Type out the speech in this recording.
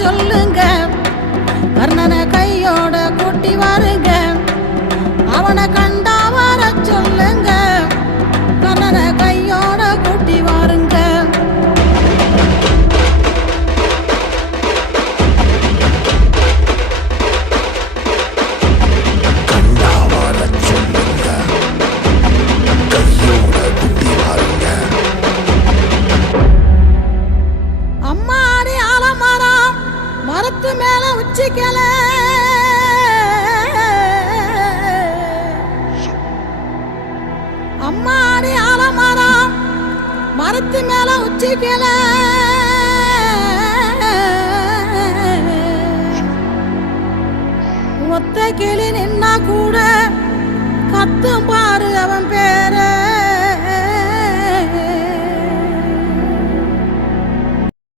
சொல்லுங்க, கர்ணனை கையோட கூட்டி வாருங்க, அவனை கண்டா வர சொல்லுங்க, கர்ணனை கையோட கூட்டி வாருங்க. அம்மாடி ஆலமரம் மரத்து மேல உச்சிக்கல, அம்மாடி ஆலமரம் மரத்து மேல உச்சிக்கல,